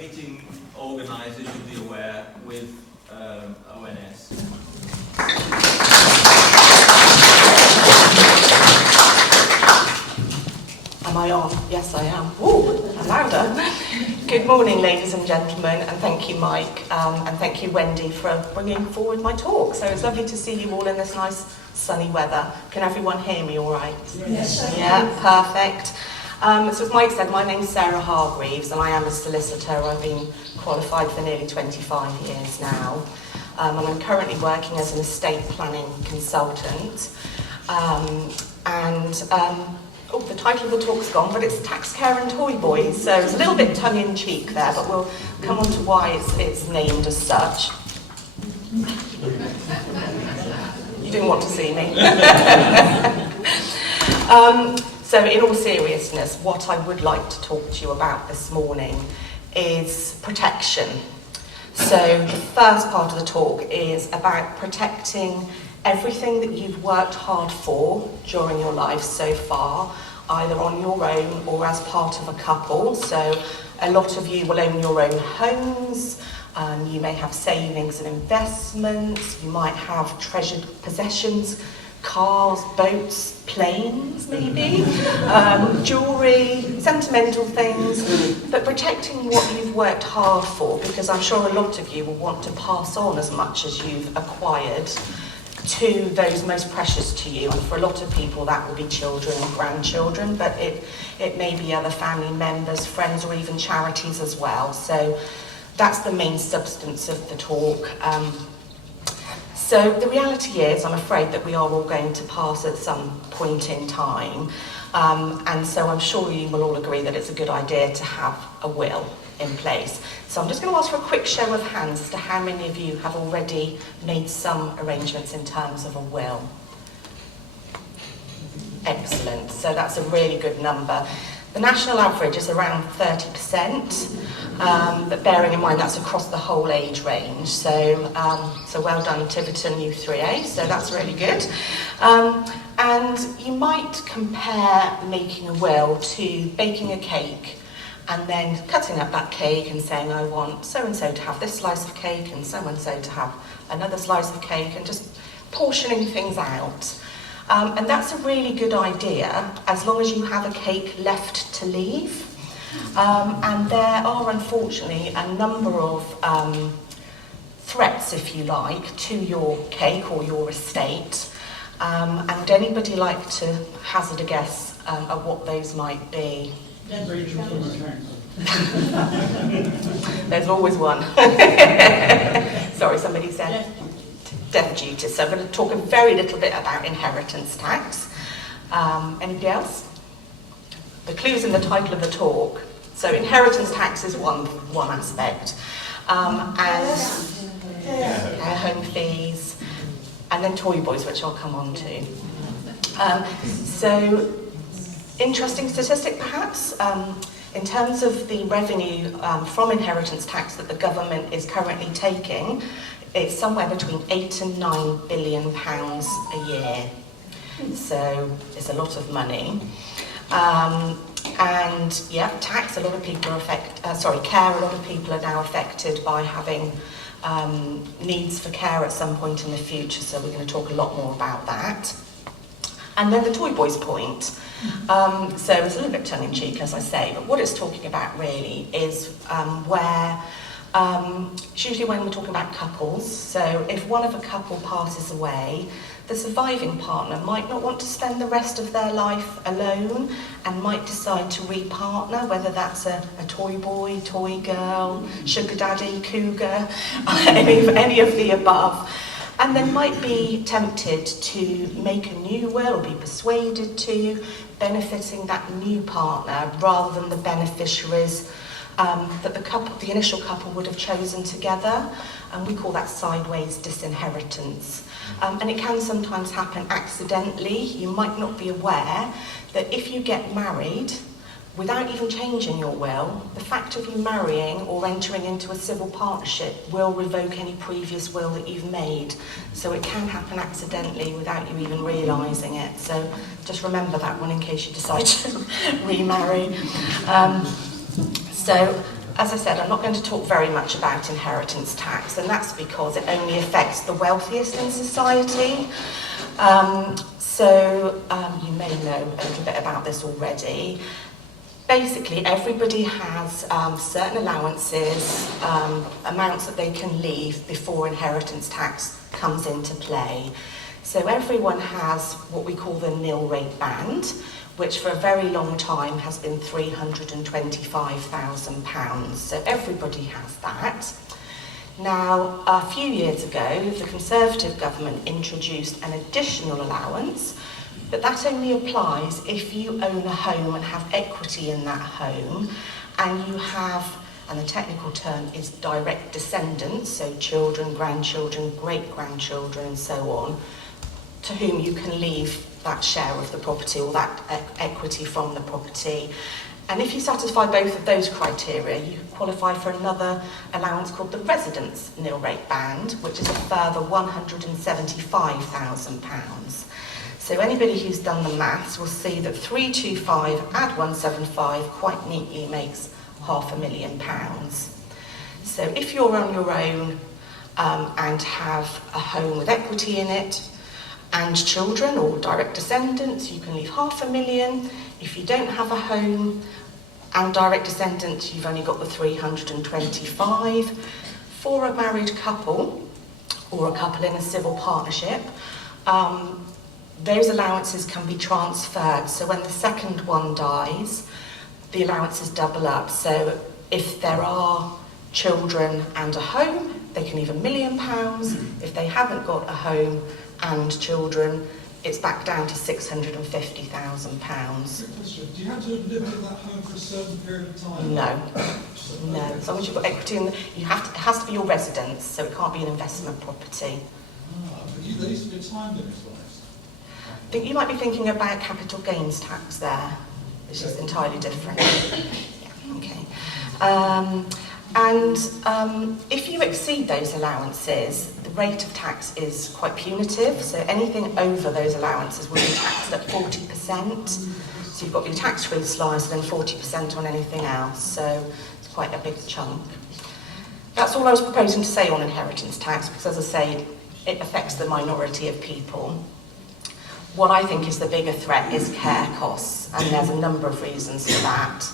meeting organised, as you'll be aware, with ONS. Am I on? Yes, I am. Ooh, louder. Good morning, ladies and gentlemen, and thank you, Mike, and thank you, Wendy, for bringing forward my talk. So it's lovely to see you all in this nice sunny weather. Can everyone hear me all right? Yes. Yeah, perfect. So as Mike said, my name's Sarah Hargreaves, and I am a solicitor. I've been qualified for nearly 25 years now, and I'm currently working as an estate planning consultant. Oh, the title of the talk's gone, but it's Tax Care and Toyboys, so it's a little bit tongue-in-cheek there, but we'll come on to why it's named as such. You didn't want to see me. So in all seriousness, what I would like to talk to you about this morning is protection. So the first part of the talk is about protecting everything that you've worked hard for during your life so far, either on your own or as part of a couple. So a lot of you will own your own homes, you may have savings and investments, you might have treasured possessions, cars, boats, planes maybe, jewellery, sentimental things, but protecting what you've worked hard for, because I'm sure a lot of you will want to pass on as much as you've acquired to those most precious to you, and for a lot of people that will be children and grandchildren, but it may be other family members, friends, or even charities as well. So that's the main substance of the talk. So the reality is, I'm afraid that we are all going to pass at some point in time, and so I'm sure you will all agree that it's a good idea to have a will in place. So I'm just going to ask for a quick show of hands as to how many of you have already made some arrangements in terms of a will. Excellent, so that's a really good number. The national average is around 30%, but bearing in mind that's across the whole age range. So well done, Tiverton, u3a, so that's really good. And you might compare making a will to baking a cake and then cutting up that cake and saying, I want so-and-so to have this slice of cake and so-and-so to have another slice of cake, and just portioning things out. And that's a really good idea as long as you have a cake left to leave. And there are unfortunately a number of threats, if you like, to your cake or your estate. And would anybody like to hazard a guess at what those might be? There's always one. Sorry, somebody said death duty. So I'm going to talk a very little bit about inheritance tax. Anybody else? The clue's in the title of the talk. So inheritance tax is one aspect, and home fees, and then Toyboys, which I'll come on to. So interesting statistic, perhaps. In terms of the revenue from inheritance tax that the government is currently taking, it's somewhere between 8 and 9 billion pounds a year. So it's a lot of money. And yeah, tax, a lot of people are care, a lot of people are now affected by having needs for care at some point in the future, so we're going to talk a lot more about that. And then the Toyboys point. So it's a little bit tongue-in-cheek, as I say, but what it's talking about really is where, it's usually when we're talking about couples, so if one of a couple passes away, the surviving partner might not want to spend the rest of their life alone and might decide to re-partner, whether that's a toy boy, toy girl, sugar daddy, cougar, any of the above. And then might be tempted to make a new will or be persuaded to, benefiting that new partner rather than the beneficiaries that the initial couple would have chosen together. And we call that sideways disinheritance. And it can sometimes happen accidentally. You might not be aware that if you get married without even changing your will, the fact of you marrying or entering into a civil partnership will revoke any previous will that you've made. So it can happen accidentally without you even realising it. So just remember that one in case you decide to remarry. As I said, I'm not going to talk very much about inheritance tax, and that's because it only affects the wealthiest in society. You may know a little bit about this already. Basically, everybody has certain allowances, amounts that they can leave before inheritance tax comes into play. So everyone has what we call the nil rate band, which for a very long time has been £325,000. So everybody has that. Now, a few years ago, the Conservative government introduced an additional allowance, but that only applies if you own a home and have equity in that home, and you have, and the technical term is direct descendants, so children, grandchildren, great-grandchildren, and so on, to whom you can leave that share of the property or that equity from the property. And if you satisfy both of those criteria, you qualify for another allowance called the residence nil rate band, which is a further £175,000. So anybody who's done the maths will see that 325 add 175 quite neatly makes £500,000. So if you're on your own and have a home with equity in it, and children or direct descendants, you can leave £500,000. If you don't have a home and direct descendants, you've only got the 325. For a married couple or a couple in a civil partnership, those allowances can be transferred. So when the second one dies, the allowances double up. So if there are children and a home, they can leave £1 million. If they haven't got a home and children, it's back down to £650,000. Do you have to live in that home for a certain period of time? No. No. As long as you've got equity in it has to be your residence, so it can't be an investment property. But there used to be a time limit on it. I think you might be thinking about capital gains tax there, which is entirely different. Yeah, okay. If you exceed those allowances, the rate of tax is quite punitive, so anything over those allowances will be taxed at 40%. So you've got your tax-free slice and then 40% on anything else, so it's quite a big chunk. That's all I was proposing to say on inheritance tax, because as I say, it affects the minority of people. What I think is the bigger threat is care costs, and there's a number of reasons for that.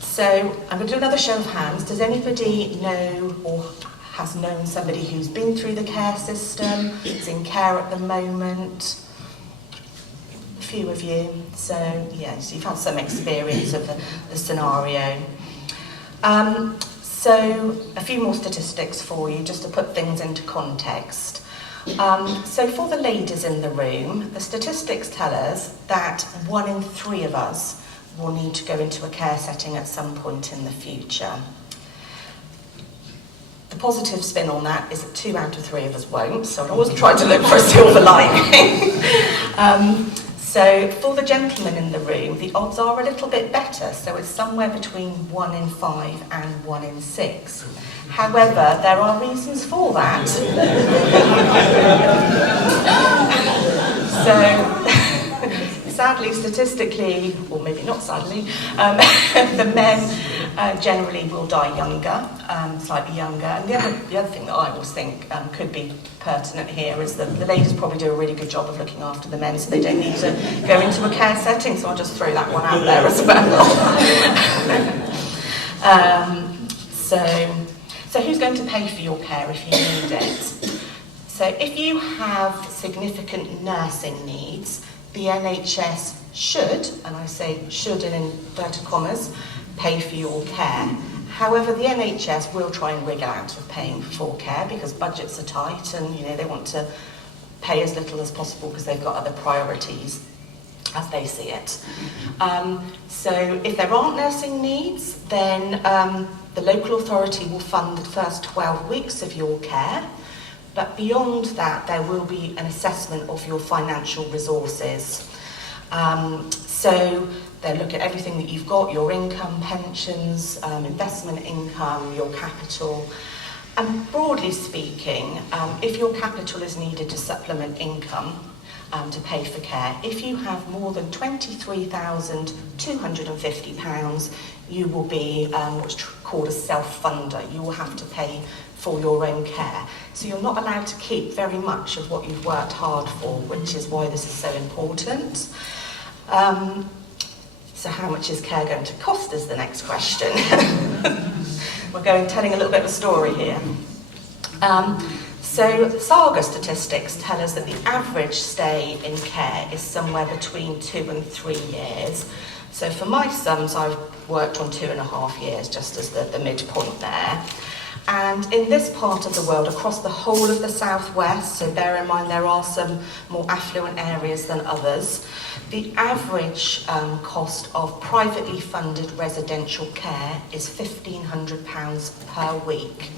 So I'm going to do another show of hands. Does anybody know or has known somebody who's been through the care system, is in care at the moment? A few of you. So yes, you've had some experience of the scenario. So a few more statistics for you, just to put things into context. So for the ladies in the room, the statistics tell us that 1 in 3 of us will need to go into a care setting at some point in the future. The positive spin on that is that 2 out of 3 of us won't, so I wasn't trying to look for a silver lining. So for the gentlemen in the room, the odds are a little bit better, so it's somewhere between 1 in 5 and 1 in 6. However, there are reasons for that. Sadly, statistically, or maybe not sadly, the men generally will die younger, slightly younger. And the other thing that I always think could be pertinent here is that the ladies probably do a really good job of looking after the men, so they don't need to go into a care setting, so I'll just throw that one out there as well. So who's going to pay for your care if you need it? So if you have significant nursing needs, the NHS should, and I say should in inverted commas, pay for your care. However, the NHS will try and wriggle out of paying for care because budgets are tight and they want to pay as little as possible because they've got other priorities as they see it. So if there aren't nursing needs, then the local authority will fund the first 12 weeks of your care. But beyond that, there will be an assessment of your financial resources. So they'll look at everything that you've got, your income, pensions, investment income, your capital. And broadly speaking, if your capital is needed to supplement income, to pay for care. If you have more than £23,250, you will be what's called a self-funder. You will have to pay for your own care. So you're not allowed to keep very much of what you've worked hard for, which is why this is so important. So how much is care going to cost is the next question. We're telling a little bit of a story here. So Saga statistics tell us that the average stay in care is somewhere between 2 and 3 years. So for my sums, I've worked on 2.5 years, just as the midpoint there. And in this part of the world, across the whole of the southwest, so bear in mind there are some more affluent areas than others, the average cost of privately funded residential care is £1,500 per week.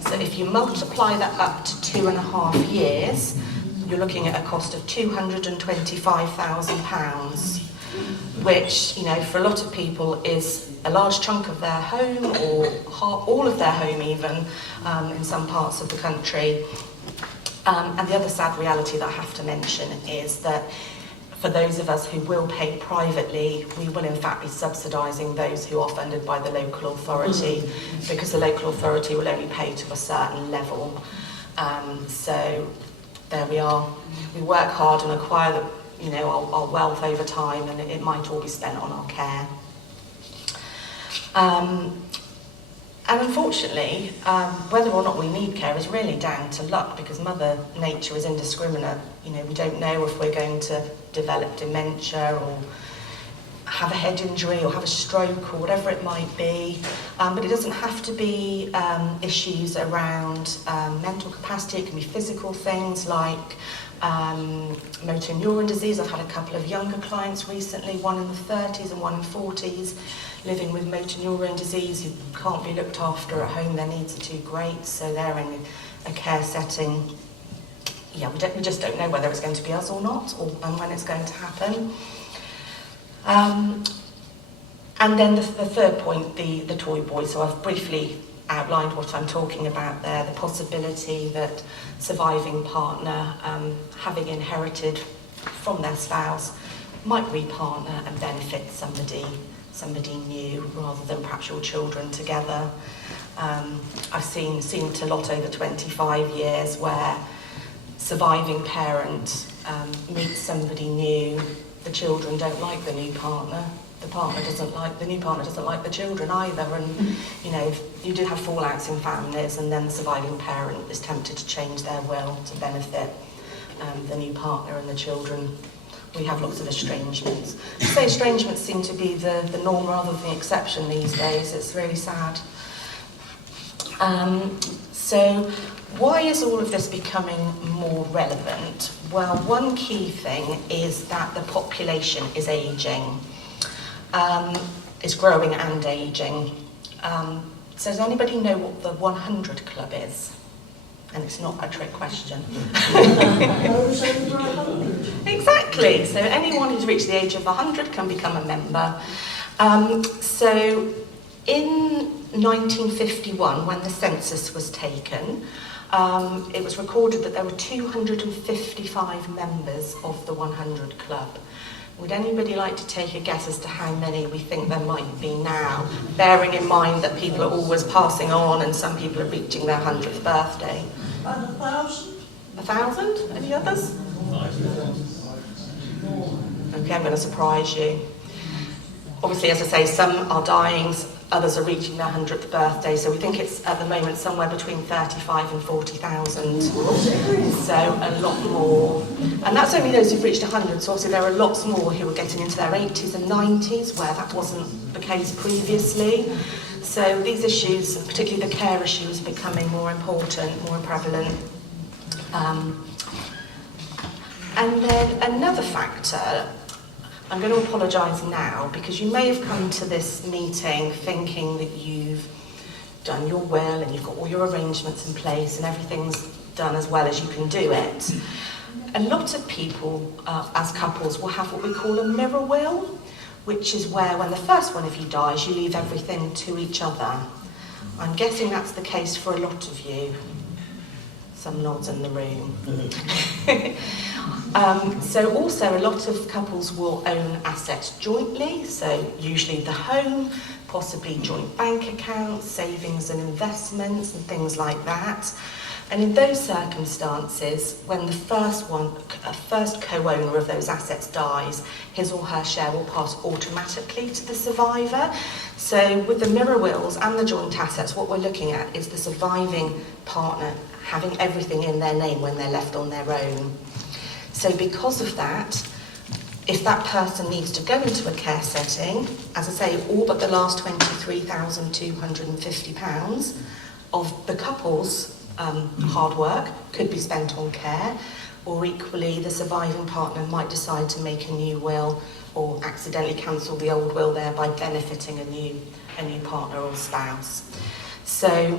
So if you multiply that up to 2.5 years, you're looking at a cost of £225,000, which, you know, for a lot of people is a large chunk of their home, or all of their home even, in some parts of the country. And the other sad reality that I have to mention is that for those of us who will pay privately, we will in fact be subsidising those who are funded by the local authority, because the local authority will only pay to a certain level. So there we are. We work hard and acquire our wealth over time, and it might all be spent on our care. And unfortunately, whether or not we need care is really down to luck, because Mother Nature is indiscriminate. You know, we don't know if we're going to develop dementia or have a head injury or have a stroke or whatever it might be. But it doesn't have to be issues around mental capacity. It can be physical things like motor neuron disease. I've had a couple of younger clients recently, one in the 30s and one in 40s, living with motor neuron disease, who can't be looked after at home. Their needs are too great, so they're in a care setting. Yeah, we just don't know whether it's going to be us or not, and when it's going to happen. And then the third point, the Toyboys. So I've briefly outlined what I'm talking about there, the possibility that surviving partner, having inherited from their spouse, might repartner and benefit somebody new, rather than perhaps your children together. I've seen it a lot over 25 years where surviving parent meets somebody new. The children don't like the new partner. The new partner doesn't like the children either. And you know, you do have fallouts in families, and then the surviving parent is tempted to change their will to benefit the new partner and the children. We have lots of estrangements. So estrangements seem to be the norm rather than the exception these days. It's really sad. So why is all of this becoming more relevant? Well, one key thing is that the population is ageing. Is growing and ageing. So does anybody know what the 100 Club is? And it's not a trick question. Exactly. So anyone who's reached the age of 100 can become a member. So in 1951, when the census was taken, it was recorded that there were 255 members of the 100 Club. Would anybody like to take a guess as to how many we think there might be now, bearing in mind that people are always passing on and some people are reaching their 100th birthday? About 1,000? 1,000? Any others? Okay, I'm going to surprise you. Obviously, as I say, some are dying, others are reaching their 100th birthday, so we think it's at the moment somewhere between 35 and 40,000. So a lot more. And that's only those who've reached 100, so obviously there are lots more who are getting into their 80s and 90s, where that wasn't the case previously. So these issues, particularly the care issues, are becoming more important, more prevalent. And then another factor, I'm going to apologise now, because you may have come to this meeting thinking that you've done your will and you've got all your arrangements in place and everything's done as well as you can do it. A lot of people, as couples, will have what we call a mirror will, which is where when the first one of you dies, you leave everything to each other. I'm guessing that's the case for a lot of you. Some nods in the room. So also a lot of couples will own assets jointly, so usually the home, possibly joint bank accounts, savings and investments and things like that. And in those circumstances, when the first co-owner of those assets dies, his or her share will pass automatically to the survivor. So with the mirror wills and the joint assets, what we're looking at is the surviving partner having everything in their name when they're left on their own. So because of that, if that person needs to go into a care setting, as I say, all but the last £23,250 of the couple's hard work could be spent on care, or equally the surviving partner might decide to make a new will or accidentally cancel the old will, thereby benefiting a new partner or spouse. So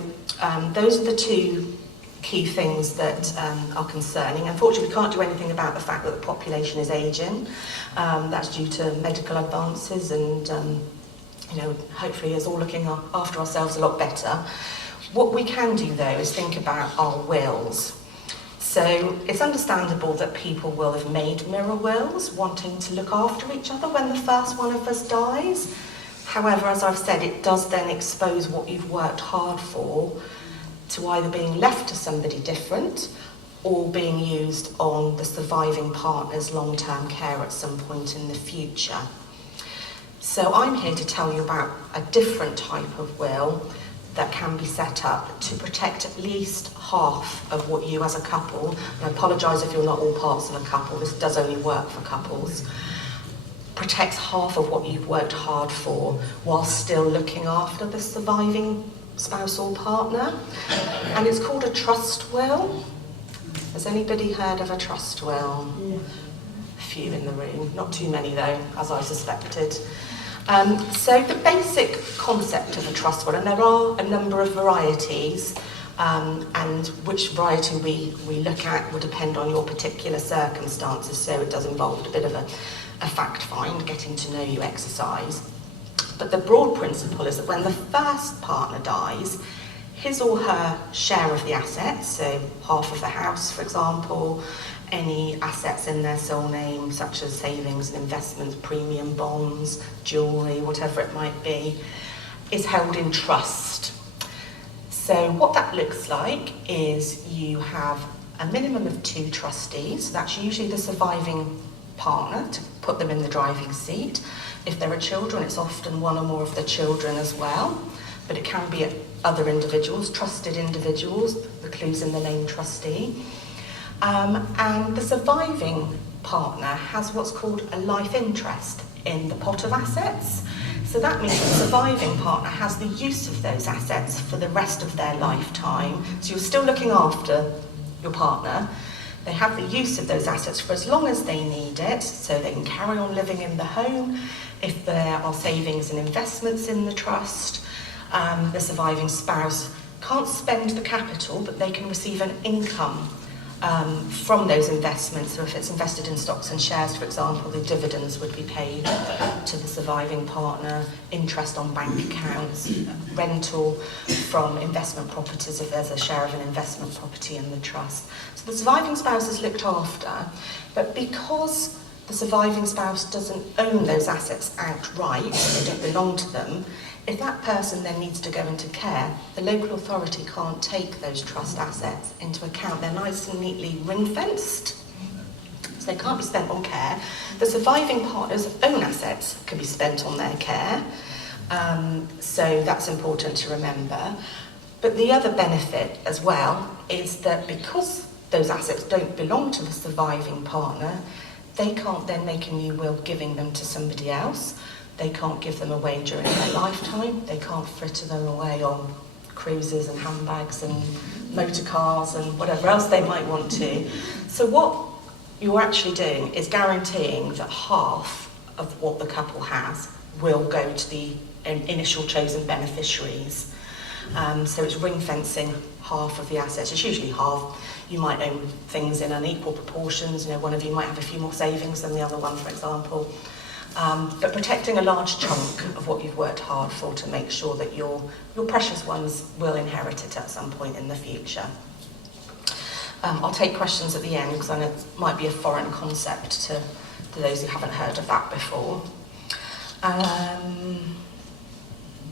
those are the two key things that are concerning. Unfortunately, we can't do anything about the fact that the population is ageing. That's due to medical advances and, hopefully us all looking after ourselves a lot better. What we can do, though, is think about our wills. So it's understandable that people will have made mirror wills, wanting to look after each other when the first one of us dies. However, as I've said, it does then expose what you've worked hard for to either being left to somebody different or being used on the surviving partner's long-term care at some point in the future. So I'm here to tell you about a different type of will that can be set up to protect at least half of what you as a couple, and I apologise if you're not all parts of a couple, this does only work for couples, protects half of what you've worked hard for while still looking after the surviving spouse or partner. And it's called a trust will. Has anybody heard of a trust will? Yeah. A few in the room, not too many though, as I suspected. So the basic concept of a trust will, and there are a number of varieties, and which variety we look at will depend on your particular circumstances, so it does involve a bit of a fact find, getting to know you exercise. But the broad principle is that when the first partner dies, his or her share of the assets, so half of the house, for example, any assets in their sole name, such as savings and investments, premium bonds, jewellery, whatever it might be, is held in trust. So what that looks like is you have a minimum of 2 trustees. That's usually the surviving partner to put them in the driving seat. If there are children, it's often one or more of the children as well, but it can be other individuals, trusted individuals, the clue's in the name trustee. And the surviving partner has what's called a life interest in the pot of assets. So that means the surviving partner has the use of those assets for the rest of their lifetime. So you're still looking after your partner. They have the use of those assets for as long as they need it, so they can carry on living in the home. If there are savings and investments in the trust, the surviving spouse can't spend the capital, but they can receive an income from those investments. So if it's invested in stocks and shares, for example, the dividends would be paid to the surviving partner, interest on bank accounts, rental from investment properties if there's a share of an investment property in the trust. So the surviving spouse is looked after, but because the surviving spouse doesn't own those assets outright, they don't belong to them, if that person then needs to go into care, the local authority can't take those trust assets into account. They're nice and neatly ring-fenced, so they can't be spent on care. The surviving partner's own assets can be spent on their care, so that's important to remember. But the other benefit as well is that because those assets don't belong to the surviving partner, they can't then make a new will giving them to somebody else. They can't give them away during their lifetime. They can't fritter them away on cruises and handbags and motor cars and whatever else they might want to. So what you're actually doing is guaranteeing that half of what the couple has will go to the initial chosen beneficiaries. So it's ring fencing half of the assets. It's usually half. You might own things in unequal proportions. One of you might have a few more savings than the other one, for example. But protecting a large chunk of what you've worked hard for to make sure that your precious ones will inherit it at some point in the future. I'll take questions at the end because I know it might be a foreign concept to those who haven't heard of that before. I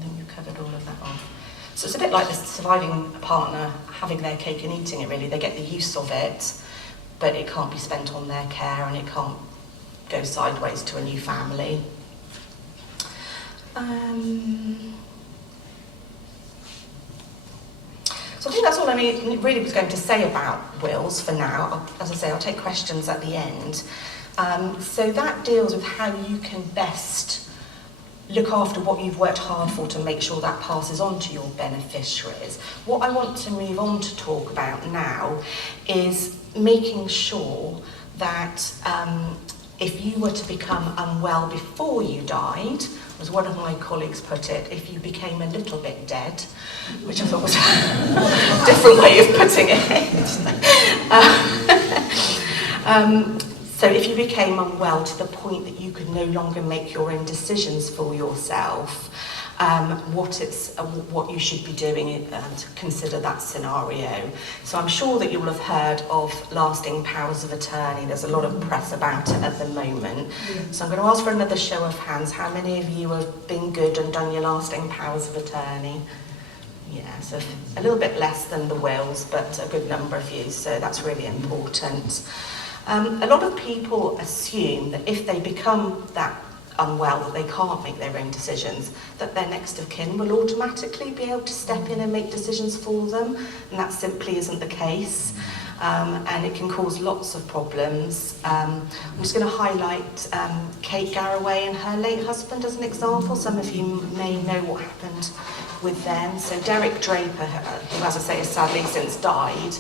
think we've covered all of that off. So it's a bit like the surviving partner having their cake and eating it, really. They get the use of it, but it can't be spent on their care and it can't go sideways to a new family. So I think that's all I really was going to say about wills for now. As I say, I'll take questions at the end. So that deals with how you can best look after what you've worked hard for to make sure that passes on to your beneficiaries. What I want to move on to talk about now is making sure that if you were to become unwell before you died, as one of my colleagues put it, if you became a little bit dead, which I thought was a different way of putting it. So if you became unwell to the point that you could no longer make your own decisions for yourself, what you should be doing to consider that scenario. So I'm sure that you'll have heard of lasting powers of attorney. There's a lot of press about it at the moment. So I'm going to ask for another show of hands. How many of you have been good and done your lasting powers of attorney? Yeah, so a little bit less than the wills, but a good number of you, so that's really important. A lot of people assume that if they become that unwell, that they can't make their own decisions, that their next of kin will automatically be able to step in and make decisions for them, and that simply isn't the case. And it can cause lots of problems. I'm just going to highlight Kate Garraway and her late husband as an example. Some of you may know what happened with them. So Derek Draper, who, as I say, has sadly since died,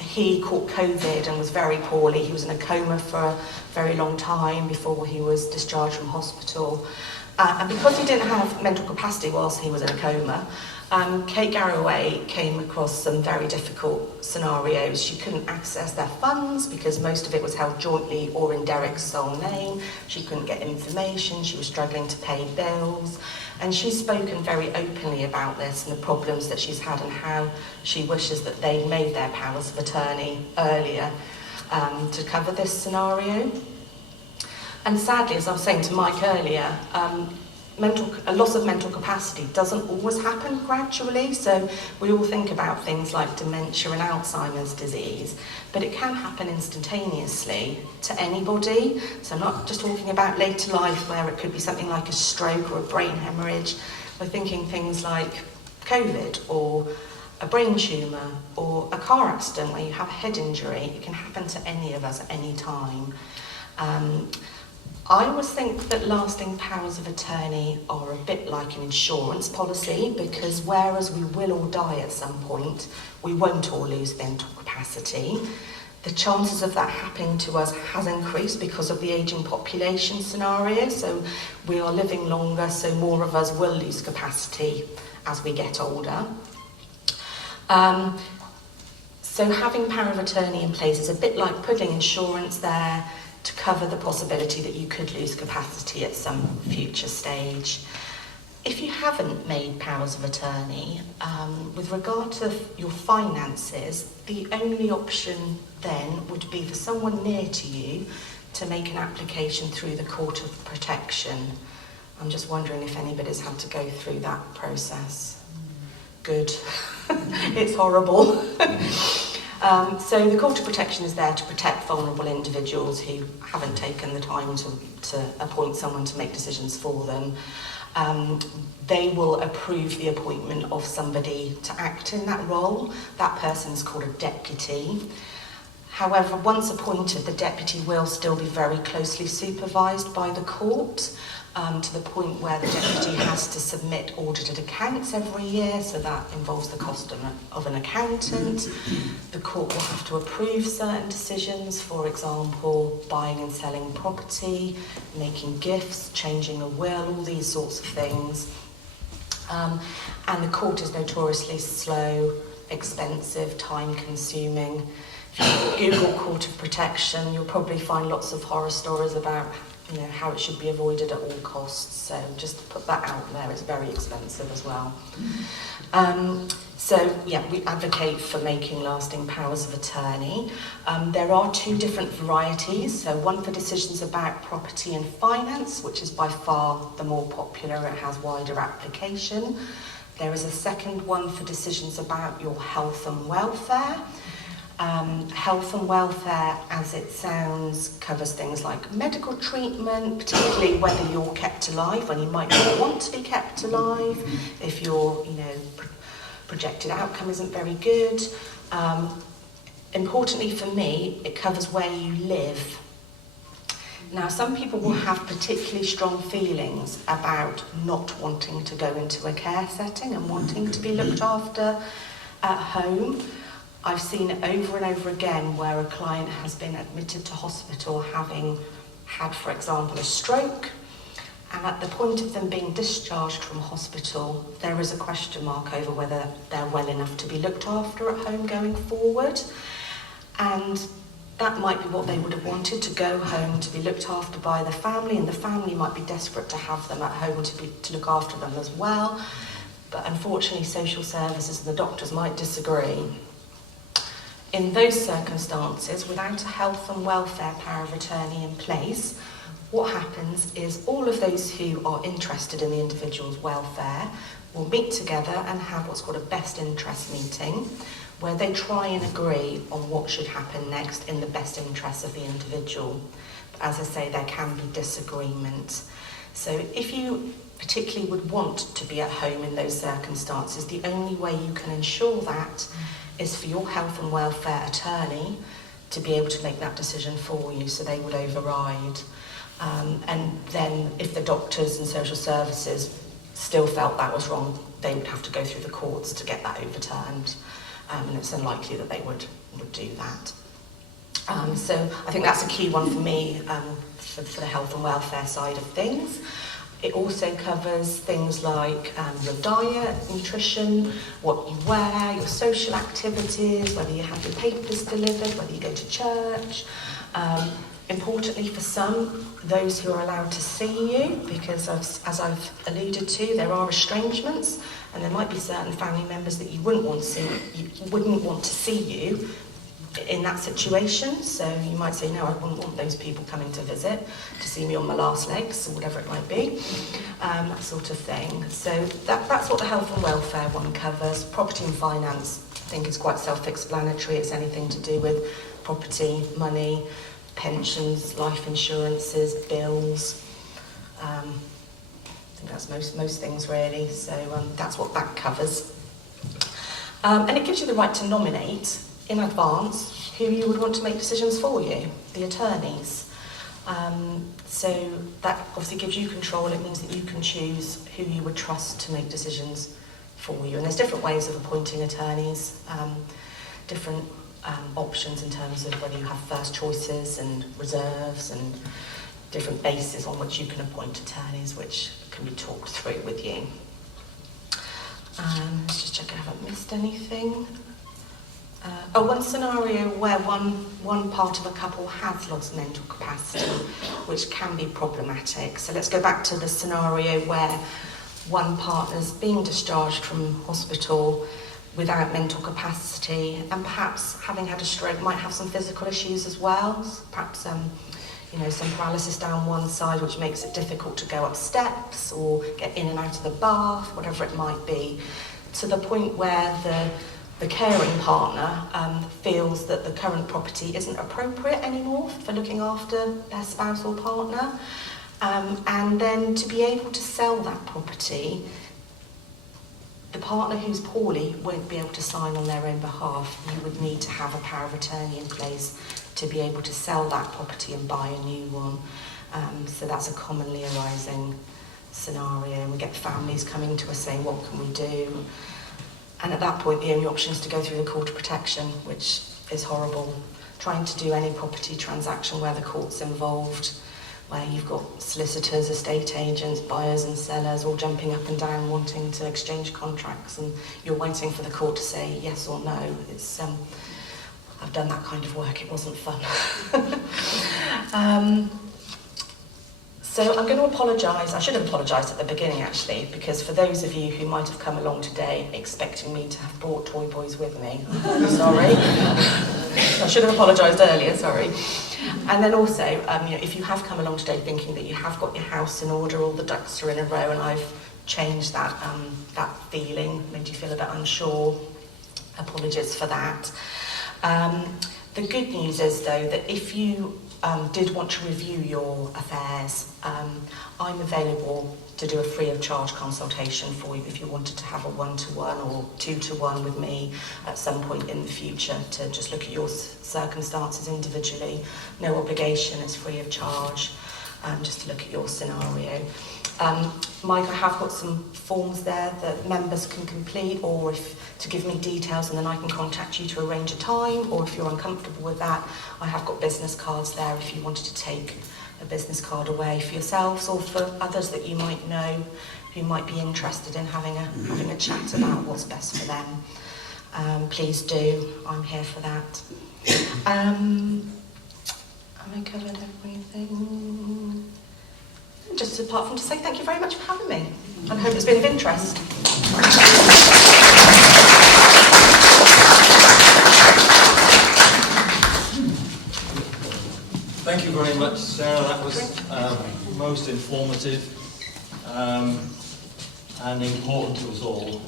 he caught COVID and was very poorly. He was in a coma for a very long time before he was discharged from hospital. And because he didn't have mental capacity whilst he was in a coma, Kate Garraway came across some very difficult scenarios. She couldn't access their funds because most of it was held jointly or in Derek's sole name. She couldn't get information. She was struggling to pay bills. And she's spoken very openly about this and the problems that she's had and how she wishes that they made their powers of attorney earlier to cover this scenario. And sadly, as I was saying to Mike earlier, a loss of mental capacity doesn't always happen gradually. So we all think about things like dementia and Alzheimer's disease, but it can happen instantaneously to anybody. So I'm not just talking about later life where it could be something like a stroke or a brain hemorrhage. We're thinking things like COVID or a brain tumour or a car accident where you have a head injury. It can happen to any of us at any time. I always think that lasting powers of attorney are a bit like an insurance policy, because whereas we will all die at some point, we won't all lose mental capacity. The chances of that happening to us has increased because of the ageing population scenario. So we are living longer, so more of us will lose capacity as we get older. So having power of attorney in place is a bit like putting insurance there to cover the possibility that you could lose capacity at some future stage. If you haven't made powers of attorney, with regard to your finances, the only option then would be for someone near to you to make an application through the Court of Protection. I'm just wondering if anybody's had to go through that process. Good. It's horrible. So the Court of Protection is there to protect vulnerable individuals who haven't taken the time to appoint someone to make decisions for them. They will approve the appointment of somebody to act in that role. That person is called a deputy. However, once appointed, the deputy will still be very closely supervised by the court, to the point where the deputy has to submit audited accounts every year, so that involves the cost of an accountant. The court will have to approve certain decisions, for example, buying and selling property, making gifts, changing a will, all these sorts of things. And the court is notoriously slow, expensive, time-consuming. If you Google Court of Protection, you'll probably find lots of horror stories about you know, how it should be avoided at all costs. So just to put that out there, it's very expensive as well. So yeah, we advocate for making lasting powers of attorney. There are two different varieties. So one for decisions about property and finance, which is by far the more popular. It has wider application. There is a second one for decisions about your health and welfare. Health and welfare, as it sounds, covers things like medical treatment, particularly whether you're kept alive when you might not want to be kept alive, if your projected outcome isn't very good. Importantly for me, it covers where you live. Now, some people will have particularly strong feelings about not wanting to go into a care setting and wanting to be looked after at home. I've seen it over and over again where a client has been admitted to hospital having had, for example, a stroke, and at the point of them being discharged from hospital, there is a question mark over whether they're well enough to be looked after at home going forward. And that might be what they would have wanted, to go home to be looked after by the family, and the family might be desperate to have them at home to look after them as well. But unfortunately, social services and the doctors might disagree. In those circumstances, without a health and welfare power of attorney in place, what happens is all of those who are interested in the individual's welfare will meet together and have what's called a best interest meeting, where they try and agree on what should happen next in the best interest of the individual. But as I say, there can be disagreement. So if you particularly would want to be at home in those circumstances, the only way you can ensure that is for your health and welfare attorney to be able to make that decision for you, so they would override. And then if the doctors and social services still felt that was wrong, they would have to go through the courts to get that overturned. And it's unlikely that they would do that. So I think that's a key one for me for the health and welfare side of things. It also covers things like your diet, nutrition, what you wear, your social activities, whether you have your papers delivered, whether you go to church. Importantly for some, those who are allowed to see you, because as I've alluded to, there are estrangements, and there might be certain family members that you wouldn't want to see you in that situation. So you might say, no, I wouldn't want those people coming to visit to see me on my last legs, or whatever it might be, that sort of thing. So that's what the health and welfare one covers. Property and finance, I think, is quite self-explanatory. It's anything to do with property, money, pensions, life insurances, bills. I think that's most things really. So that's what that covers. And it gives you the right to nominate in advance who you would want to make decisions for you, the attorneys. So that obviously gives you control. It means that you can choose who you would trust to make decisions for you. And there's different ways of appointing attorneys, different options in terms of whether you have first choices and reserves, and different bases on which you can appoint attorneys, which can be talked through with you. Let's just check I haven't missed anything. One scenario where one part of a couple has lost mental capacity, which can be problematic. So let's go back to the scenario where one partner's being discharged from hospital without mental capacity, and perhaps having had a stroke might have some physical issues as well. Perhaps some paralysis down one side, which makes it difficult to go up steps or get in and out of the bath, whatever it might be, to the point where the caring partner feels that the current property isn't appropriate anymore for looking after their spouse or partner. And then to be able to sell that property, the partner who's poorly won't be able to sign on their own behalf. You would need to have a power of attorney in place to be able to sell that property and buy a new one. So that's a commonly arising scenario. And we get families coming to us saying, what can we do? And at that point, the only option is to go through the court of protection, which is horrible. Trying to do any property transaction where the court's involved, where you've got solicitors, estate agents, buyers and sellers all jumping up and down wanting to exchange contracts, and you're waiting for the court to say yes or no. It's I've done that kind of work, it wasn't fun. So I'm going to apologise. I should have apologised at the beginning actually, because for those of you who might have come along today expecting me to have brought Toyboys with me, sorry. I should have apologised earlier, sorry. And then also, if you have come along today thinking that you have got your house in order, all the ducks are in a row, and I've changed that feeling, made you feel a bit unsure, apologies for that. The good news is though that if you did want to review your affairs, I'm available to do a free of charge consultation for you if you wanted to have a 1-to-1 or 2-to-1 with me at some point in the future to just look at your circumstances individually. No obligation, it's free of charge, just to look at your scenario. Mike, I have got some forms there that members can complete, or to give me details, and then I can contact you to arrange a time, or if you're uncomfortable with that, I have got business cards there if you wanted to take a business card away for yourselves or for others that you might know who might be interested in having a chat about what's best for them. Please do, I'm here for that. Have I covered everything? Just apart from to say thank you very much for having me. I hope it's been of interest. Thank you very much, Sarah. That was most informative and important to us all.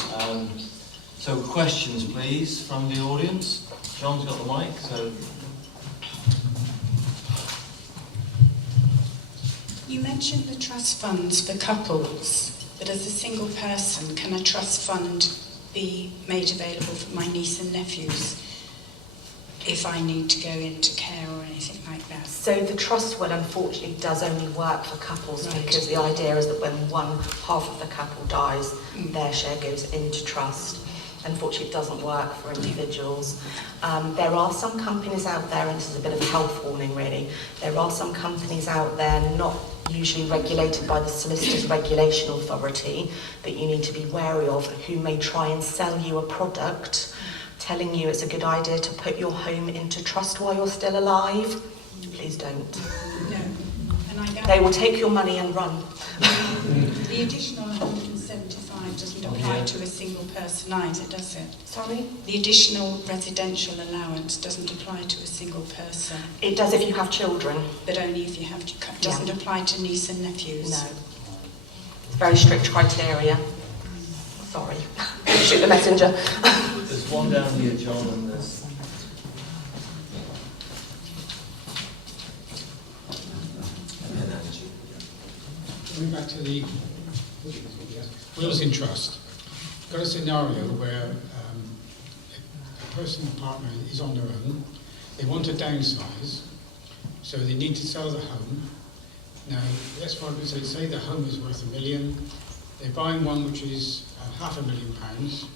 So questions, please, from the audience. John's got the mic, so... You mentioned the trust funds for couples, but as a single person, can a trust fund be made available for my niece and nephews if I need to go into care or anything like that? So the trust will unfortunately does only work for couples, Right. because the idea is that when one half of the couple dies, their share goes into trust. Unfortunately, it doesn't work for individuals. There are some companies out there, and this is a bit of a health warning really, there are some companies out there not usually regulated by the Solicitors Regulation Authority that you need to be wary of, who may try and sell you a product telling you it's a good idea to put your home into trust while you're still alive. Please don't. No. And I gather They will take your money and run. the additional 175 doesn't apply to a single person either, does it? Sorry? The additional residential allowance doesn't apply to a single person, It does if you have children. but only if you have to, doesn't apply to niece and nephews. No. It's very strict criteria. Sorry. Shoot the messenger. There's one down here, John, and there's... Going back to the wills in trust, got a scenario where a person, a partner, is on their own. They want to downsize, so they need to sell the home. Now, let's say the home is worth £1 million. They're buying one which is £500,000,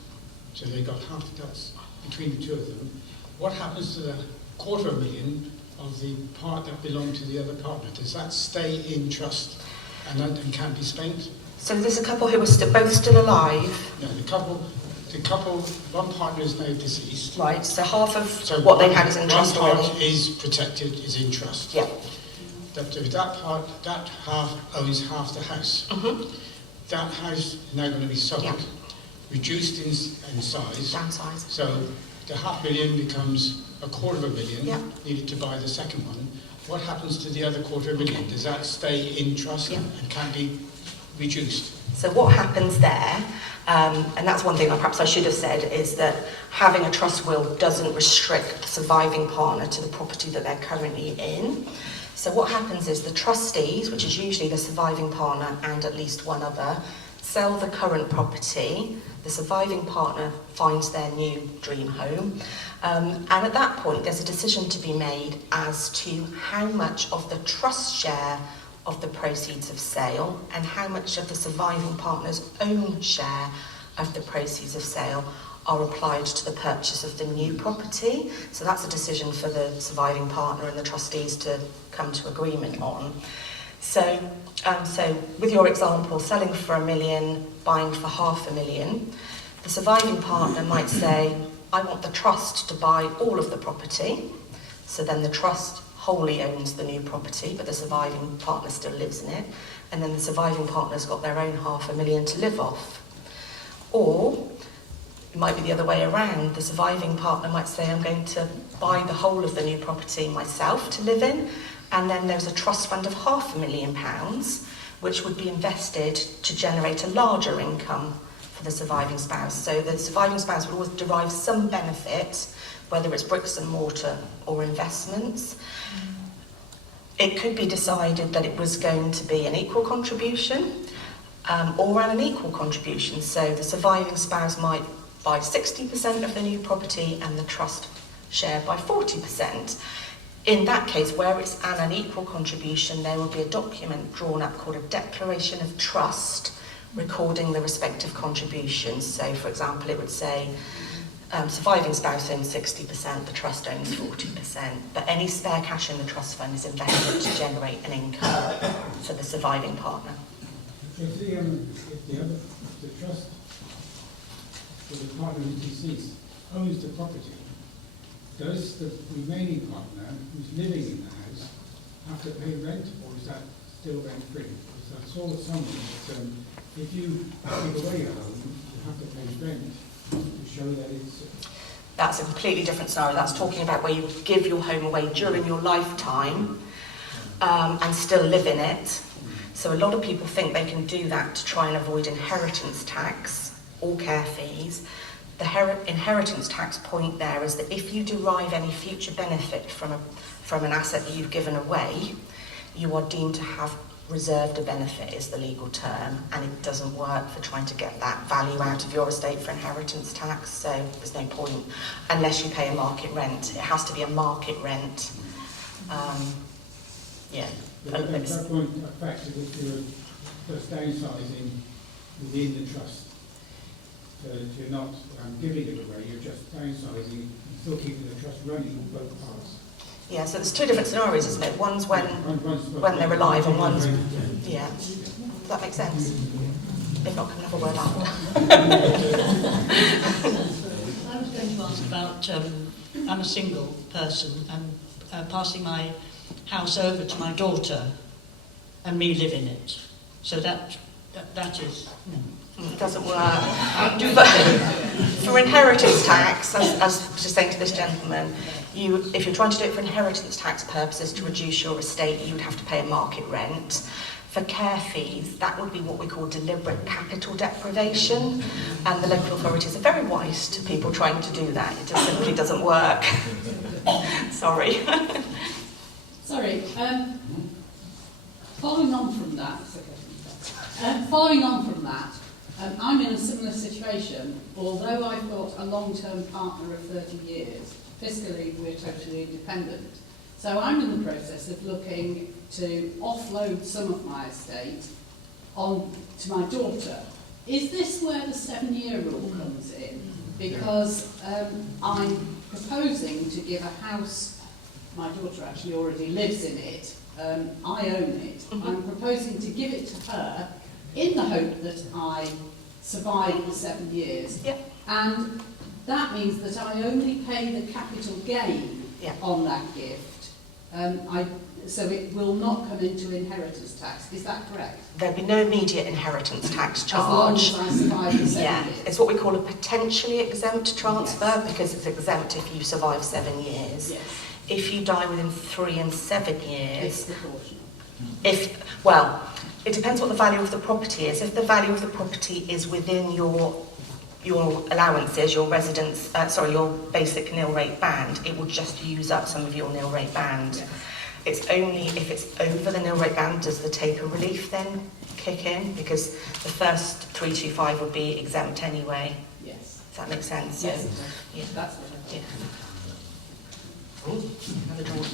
so they got half that's between the two of them. What happens to the £250,000 of the part that belonged to the other partner? Does that stay in trust and can't be spent? So there's a couple who are both still alive. No, the couple, one partner is now deceased. Right, so half of So what they had is in trust one part already. is protected, is in trust. Yeah. That half owns half the house. Mm-hmm. That house is now going to be sold, Yeah. reduced in size. Downsize. So the £500,000 becomes £250,000 Yeah. needed to buy the second one. What happens to the other £250,000? Does that stay in trust Yeah. and can't be reduced? So what happens there, and that's one thing perhaps I should have said, is that having a trust will doesn't restrict the surviving partner to the property that they're currently in. So what happens is the trustees, which is usually the surviving partner and at least one other, sell the current property. The surviving partner finds their new dream home. And at that point, there's a decision to be made as to how much of the trust share of the proceeds of sale and how much of the surviving partner's own share of the proceeds of sale are applied to the purchase of the new property. So that's a decision for the surviving partner and the trustees to come to agreement on. So with your example, selling for £1 million, buying for £500,000, the surviving partner might say, I want the trust to buy all of the property. So then the trust wholly owns the new property, but the surviving partner still lives in it, and then the surviving partner's got their own £500,000 to live off. Or it might be the other way around. The surviving partner might say, I'm going to buy the whole of the new property myself to live in, and then there's a trust fund of £500,000, which would be invested to generate a larger income for the surviving spouse. So the surviving spouse would always derive some benefit, whether it's bricks and mortar or investments. It could be decided that it was going to be an equal contribution or an unequal contribution. So the surviving spouse might buy 60% of the new property and the trust share by 40%. In that case, where it's an unequal contribution, there will be a document drawn up called a declaration of trust, recording the respective contributions. So, for example, it would say surviving spouse owns 60%, the trust owns 40%, but any spare cash in the trust fund is invested to generate an income for the surviving partner. If the trust for the partner who's deceased owns the property, does the remaining partner who's living in the house have to pay rent, or is that still rent-free? Because I saw somewhere that if you give away your home, you have to pay rent to show that it's... That's a completely different scenario. That's talking about where you give your home away during your lifetime and still live in it. So a lot of people think they can do that to try and avoid inheritance tax or care fees. The inheritance tax point there is that if you derive any future benefit from an asset that you've given away, you are deemed to have reserved a benefit, is the legal term, and it doesn't work for trying to get that value out of your estate for inheritance tax, so there's no point unless you pay a market rent. It has to be a market rent. But that won't affect it if you're just downsizing within the trust. So that you're not giving it away, you're just downsizing and still keeping the trust running on both parts. Yeah, so there's two different scenarios, isn't it? One's when they're alive and one's... Yeah. Does that make sense? If not, can I have a word out? I was going to ask about, I'm a single person and passing my house over to my daughter and me live in it. So that is... No. It doesn't work. But for inheritance tax, as I was just saying to this gentleman, if you're trying to do it for inheritance tax purposes to reduce your estate, you would have to pay a market rent. For care fees, that would be what we call deliberate capital deprivation, and the local authorities are very wise to people trying to do that. It just simply doesn't work. Sorry. Sorry. Following on from that, I'm in a similar situation. Although I've got a long-term partner of 30 years, fiscally we're totally independent. So I'm in the process of looking to offload some of my estate on to my daughter. Is this where the 7-year rule comes in? Because I'm proposing to give a house, my daughter actually already lives in it, I own it. I'm proposing to give it to her in the hope that I survive the 7 years. Yep. And that means that I only pay the capital gain on that gift. So it will not come into inheritance tax. Is that correct? There'll be no immediate inheritance tax charge. As long as I survive the 7 years. It's what we call a potentially exempt transfer, because it's exempt if you survive 7 years. Yes. If you die within 3 and 7 years, It's proportional. It depends what the value of the property is. If the value of the property is within your allowances, your your basic nil rate band, it will just use up some of your nil rate band. Yes. It's only if it's over the nil rate band does the taper relief then kick in, because the first 325 would be exempt anyway. Yes. Does that make sense? Yes, So, yeah. That's what I yeah. thought. Another door.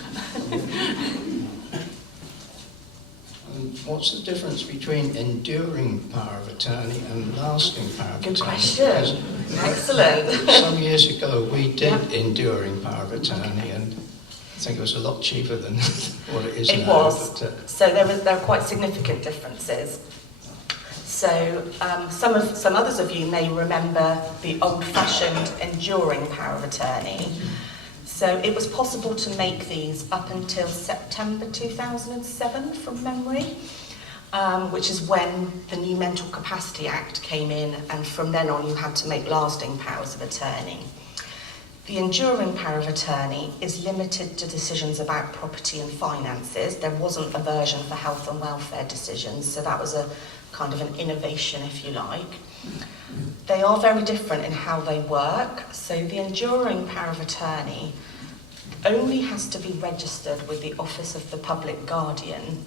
What's the difference between enduring power of attorney and lasting power of Good attorney? question. Excellent. Some years ago we did enduring power of attorney, and I think it was a lot cheaper than what it is now. It was. But, So there are quite significant differences. So some others of you may remember the old-fashioned enduring power of attorney. So it was possible to make these up until September 2007 from memory, which is when the new Mental Capacity Act came in, and from then on you had to make lasting powers of attorney. The enduring power of attorney is limited to decisions about property and finances. There wasn't a version for health and welfare decisions, so that was a kind of an innovation, if you like. They are very different in how they work. So the enduring power of attorney only has to be registered with the Office of the Public Guardian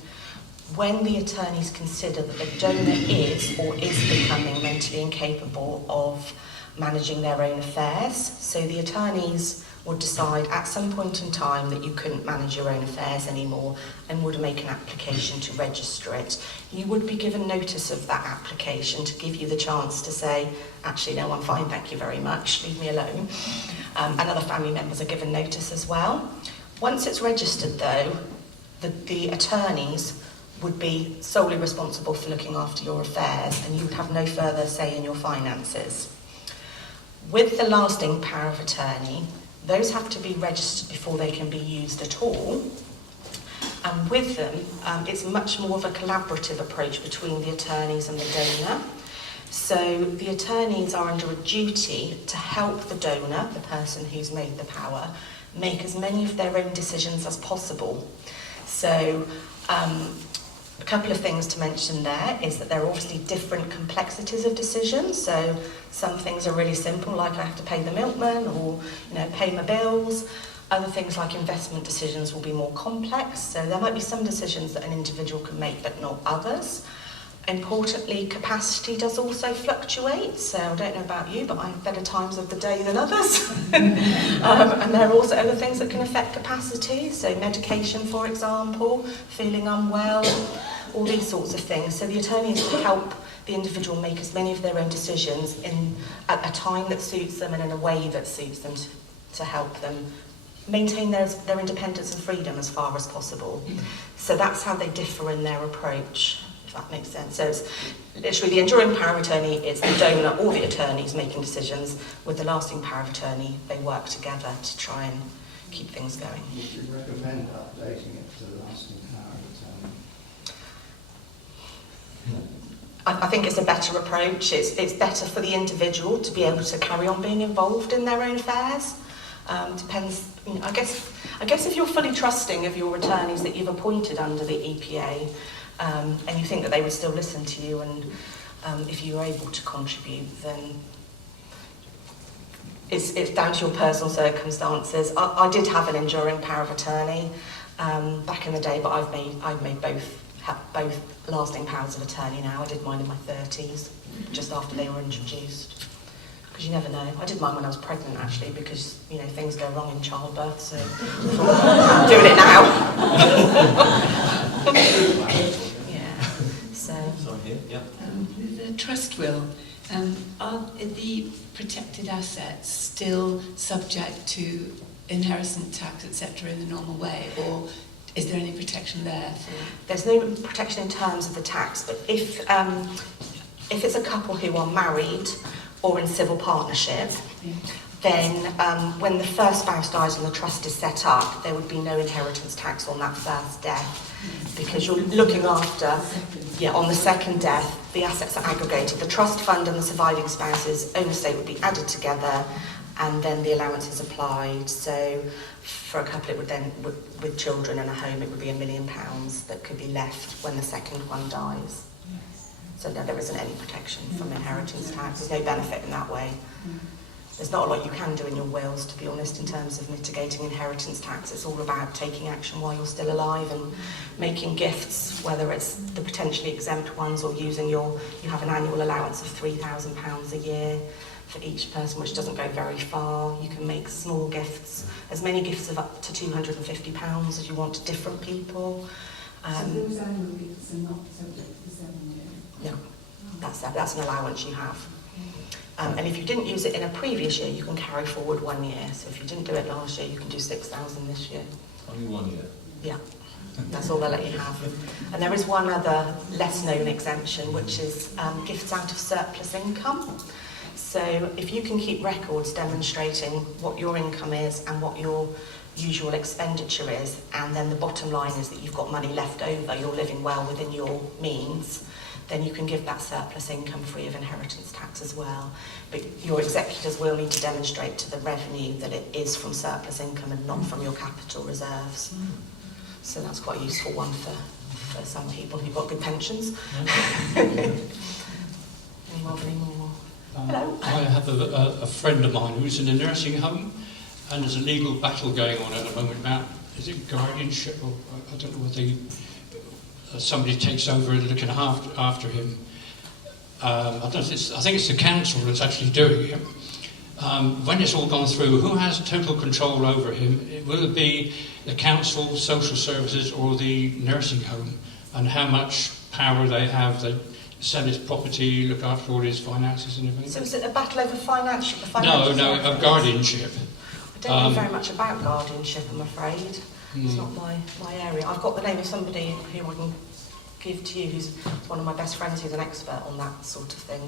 when the attorneys consider that the donor is or is becoming mentally incapable of managing their own affairs. So the attorneys would decide at some point in time that you couldn't manage your own affairs anymore and would make an application to register it. You would be given notice of that application to give you the chance to say, actually, no, I'm fine, thank you very much, leave me alone. And other family members are given notice as well. Once it's registered, though, the attorneys would be solely responsible for looking after your affairs, and you would have no further say in your finances. With the lasting power of attorney, those have to be registered before they can be used at all. And with them, it's much more of a collaborative approach between the attorneys and the donor. So the attorneys are under a duty to help the donor, the person who's made the power, make as many of their own decisions as possible. So a couple of things to mention there is that there are obviously different complexities of decisions. So some things are really simple, like I have to pay the milkman or pay my bills. Other things like investment decisions will be more complex. So there might be some decisions that an individual can make but not others. Importantly, capacity does also fluctuate. So I don't know about you, but I have better times of the day than others. And there are also other things that can affect capacity. So medication, for example, feeling unwell, all these sorts of things. So the attorneys can help the individual make as many of their own decisions at a time that suits them and in a way that suits them to help them maintain their independence and freedom as far as possible. So that's how they differ in their approach, if that makes sense. So it's literally the enduring power of attorney is the donor or the attorneys making decisions. With the lasting power of attorney, they work together to try and keep things going. Would you recommend updating it to the lasting power of attorney? I think it's a better approach. It's better for the individual to be able to carry on being involved in their own affairs. Depends. I guess if you're fully trusting of your attorneys that you've appointed under the EPA, and you think that they would still listen to you, and if you are able to contribute, then it's down to your personal circumstances. I did have an enduring power of attorney back in the day, but I've made both lasting powers of attorney now. I did mine in my 30s, just after they were introduced. Because you never know. I did mine when I was pregnant, actually, because things go wrong in childbirth. So I'm doing it now. Yeah. So. Sorry, here. Yeah. With the trust will, are the protected assets still subject to inheritance tax, etc., in the normal way, or is there any protection there? There's no protection in terms of the tax, but if it's a couple who are married or in civil partnership, then when the first spouse dies and the trust is set up, there would be no inheritance tax on that first death, because you're looking after, on the second death, the assets are aggregated. The trust fund and the surviving spouse's own estate would be added together, and then the allowance is applied. So for a couple, it would then, with children and a home, it would be £1 million that could be left when the second one dies. So no, there isn't any protection from inheritance tax. There's no benefit in that way. There's not a lot you can do in your wills, to be honest, in terms of mitigating inheritance tax. It's all about taking action while you're still alive and making gifts, whether it's the potentially exempt ones or using you have an annual allowance of £3,000 a year for each person, which doesn't go very far. You can make small gifts, as many gifts of up to £250 as you want to different people. So those annual gifts are not subject to the 7 years? No, that's an allowance you have. And if you didn't use it in a previous year, you can carry forward 1 year. So if you didn't do it last year, you can do 6,000 this year. Only 1 year. Yeah, that's all they'll let you have. And there is one other less known exemption, which is gifts out of surplus income. So if you can keep records demonstrating what your income is and what your usual expenditure is, and then the bottom line is that you've got money left over, you're living well within your means, then you can give that surplus income free of inheritance tax as well. But your executors will need to demonstrate to the revenue that it is from surplus income and not from your capital reserves. So that's quite a useful one for some people who've got good pensions. Any more? Hello. I have a friend of mine who's in a nursing home, and there's a legal battle going on at the moment about, is it guardianship, or I don't know whether somebody takes over looking after him. I think it's the council that's actually doing it. When it's all gone through, who has total control over him? Will it be the council, social services, or the nursing home? And how much power they have? They sell his property, look after all his finances and everything? So is it a battle over financial No, guardianship. I don't know very much about guardianship, I'm afraid. It's not my area. I've got the name of somebody who I can give to you, who's one of my best friends who's an expert on that sort of thing.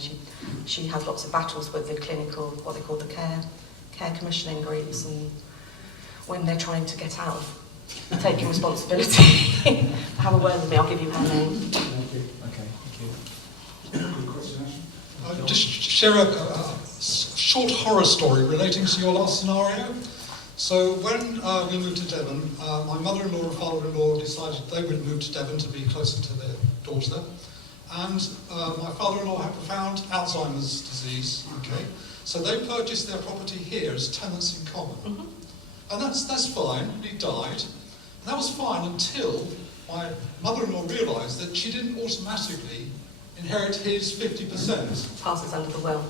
She has lots of battles with the clinical, what they call the care commissioning groups, and when they're trying to get out of taking responsibility. Have a word with me, I'll give you her name. Okay, thank you. Good question, Ash. Just share a short horror story relating to your last scenario. So when we moved to Devon, my mother-in-law and father-in-law decided they would move to Devon to be closer to their daughter. And my father-in-law had profound Alzheimer's disease, okay? So they purchased their property here as tenants in common. Mm-hmm. And that's fine, he died. And that was fine until my mother-in-law realised that she didn't automatically inherit his 50%. Passes under the will.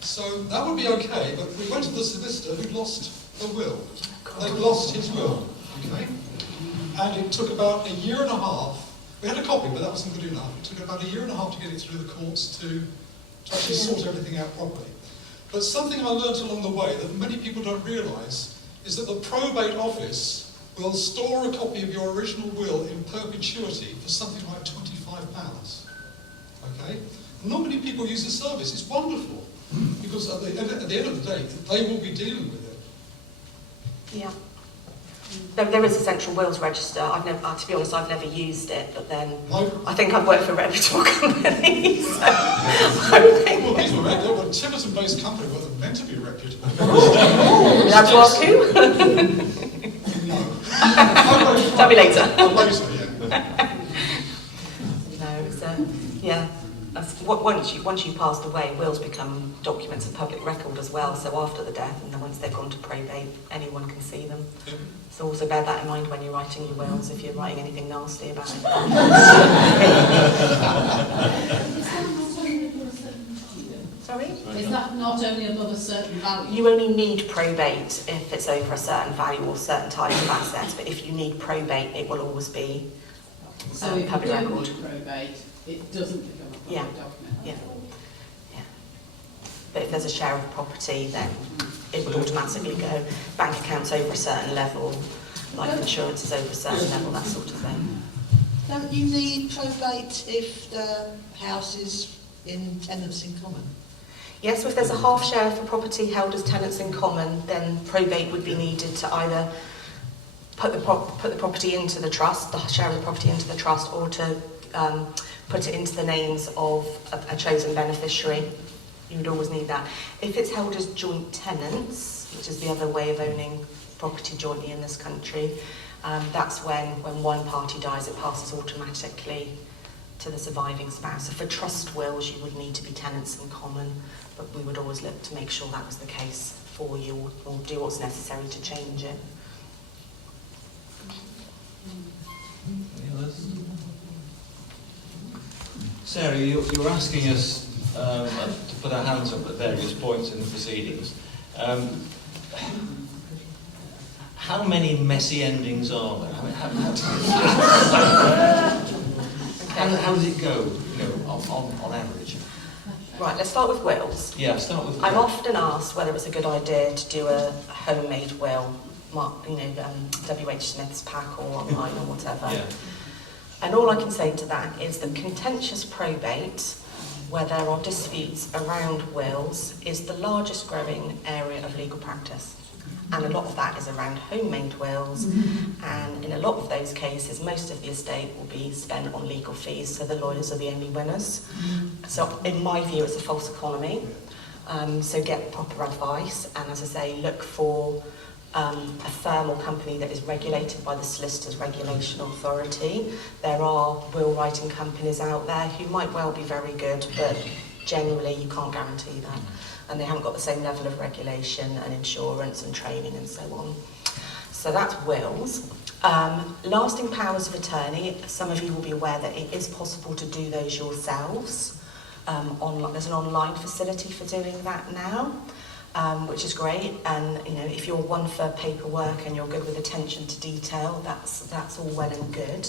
So that would be okay, but we went to the solicitor who'd lost the will. They'd lost his will, okay? And it took about a year and a half. We had a copy, but that wasn't good enough. It took about a year and a half to get it through the courts to actually sort everything out properly. But something I learnt along the way that many people don't realise is that the probate office will store a copy of your original will in perpetuity for something like £25. Okay? Not many people use the service. It's wonderful, because at the end of the day, they will be dealing with it. Yeah. There is a central wills register. To be honest, I've never used it, but then I think I've worked for a reputable company. So well, these were a Tiverton-based company, but they're meant to be reputable. That's to ask who? No. Tell me later. Later, yeah. No, so yeah. Once you passed away, wills become documents of public record as well. So after the death, and then once they've gone to probate, anyone can see them. Yeah. So also bear that in mind when you're writing your wills, if you're writing anything nasty about it. Sorry? Is that not only above a certain value? You only need probate if it's over a certain value or certain type of assets, but if you need probate, it will always be So if you public don't record. need probate, it doesn't become a public Yeah. document. Yeah. Yeah. But if there's a share of property, then it would automatically go. Bank accounts over a certain level, life insurance is over a certain level, that sort of thing. Don't you need probate if the house is in tenants in common? Yes, so if there's a half share for property held as tenants in common, then probate would be needed to either put the property into the trust, the share of the property into the trust, or to put it into the names of a chosen beneficiary. You would always need that. If it's held as joint tenants, which is the other way of owning property jointly in this country, that's when one party dies, it passes automatically to the surviving spouse. So for trust wills, you would need to be tenants in common, but we would always look to make sure that was the case for you, or do what's necessary to change it. Any others? Sarah, you were asking us to put our hands up at various points in the proceedings. How many messy endings are there? How does it go, on average? Right, let's start with wills. Yeah, start with. I'm often asked whether it's a good idea to do a homemade will, W.H. Smith's pack or online or whatever. Yeah. And all I can say to that is that contentious probate where there are disputes around wills is the largest growing area of legal practice. And a lot of that is around home-made wills, and in a lot of those cases, most of the estate will be spent on legal fees, so the lawyers are the only winners. So in my view, it's a false economy. So get proper advice, and as I say, look for a firm or company that is regulated by the Solicitors Regulation Authority. There are will writing companies out there who might well be very good, but generally you can't guarantee that. And they haven't got the same level of regulation and insurance and training and so on. So that's wills. Lasting powers of attorney, some of you will be aware that it is possible to do those yourselves. There's an online facility for doing that now, which is great. And if you're one for paperwork and you're good with attention to detail, that's all well and good.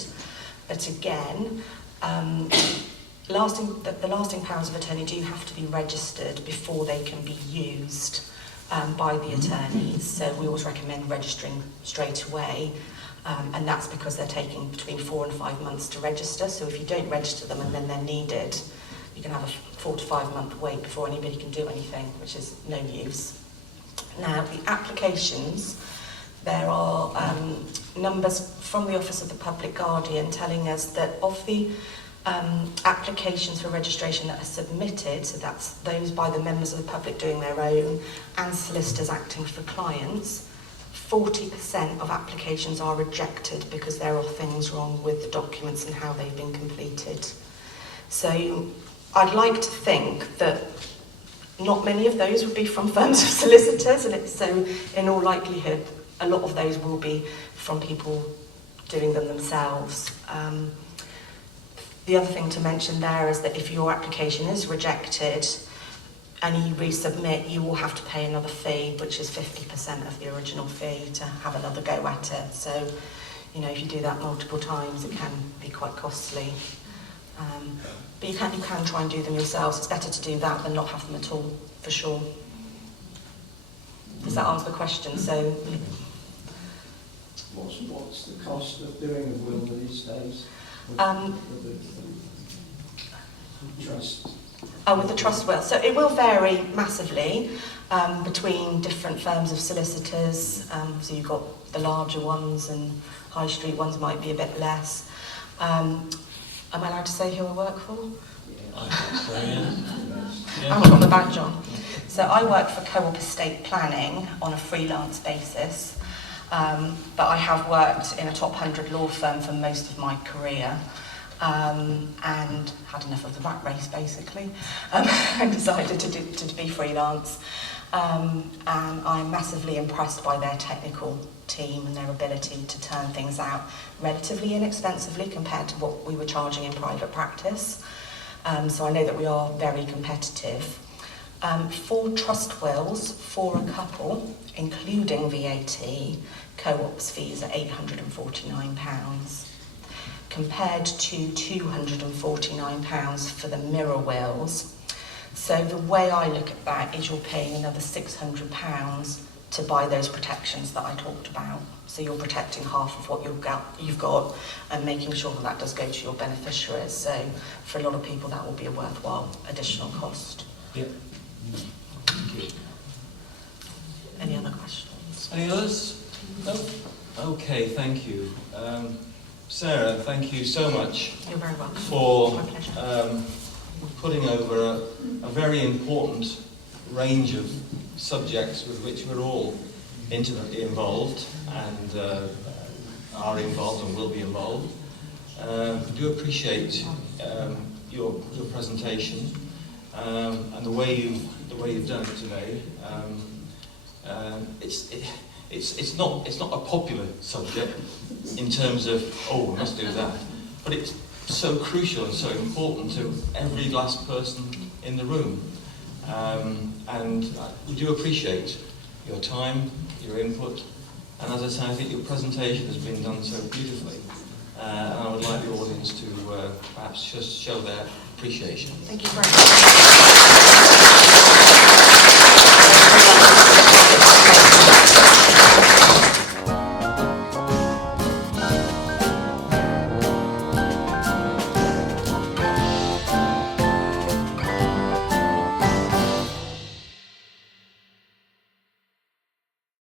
But again, the lasting powers of attorney do have to be registered before they can be used by the attorneys. So we always recommend registering straight away, and that's because they're taking between 4 and 5 months to register. So if you don't register them and then they're needed, you can have a 4 to 5 month wait before anybody can do anything, which is no use. Now, the applications, there are numbers from the Office of the Public Guardian telling us that of the applications for registration that are submitted, so that's those by the members of the public doing their own and solicitors acting for clients, 40% of applications are rejected because there are things wrong with the documents and how they've been completed. So I'd like to think that not many of those would be from firms of solicitors, and so in all likelihood a lot of those will be from people doing them themselves. The other thing to mention there is that if your application is rejected and you resubmit, you will have to pay another fee, which is 50% of the original fee, to have another go at it. So, if you do that multiple times, it can be quite costly. But you can try and do them yourselves. It's better to do that than not have them at all, for sure. Does that answer the question? So, what's the cost of doing a will these days? Trust. With the trust will. So it will vary massively between different firms of solicitors. So you've got the larger ones, and high street ones might be a bit less. Am I allowed to say who I work for? I think so, yeah. I haven't got the badge on. So I work for Co-op Estate Planning on a freelance basis. But I have worked in a top 100 law firm for most of my career, and had enough of the rat race basically, and decided to be freelance. And I'm massively impressed by their technical team and their ability to turn things out relatively inexpensively compared to what we were charging in private practice. So I know that we are very competitive. For trust wills, for a couple, including VAT, Co-op's fees are £849, compared to £249 for the mirror wills. So the way I look at that is you're paying another £600 to buy those protections that I talked about. So you're protecting half of what you've got and making sure that that does go to your beneficiaries. So for a lot of people that will be a worthwhile additional cost. Yep. Thank you. Any other questions? Any others? No? Okay, thank you. Sarah, thank you so much. You're very welcome. For My pleasure. putting over a very important range of subjects with which we're all intimately involved and are involved and will be involved. I do appreciate your presentation and the way you've done it today. It's not a popular subject in terms of, oh, we must do that, but it's so crucial and so important to every last person in the room. And we do appreciate your time, your input, and as I say, I think your presentation has been done so beautifully. And I would like the audience to perhaps just show their appreciation. Thank you very much.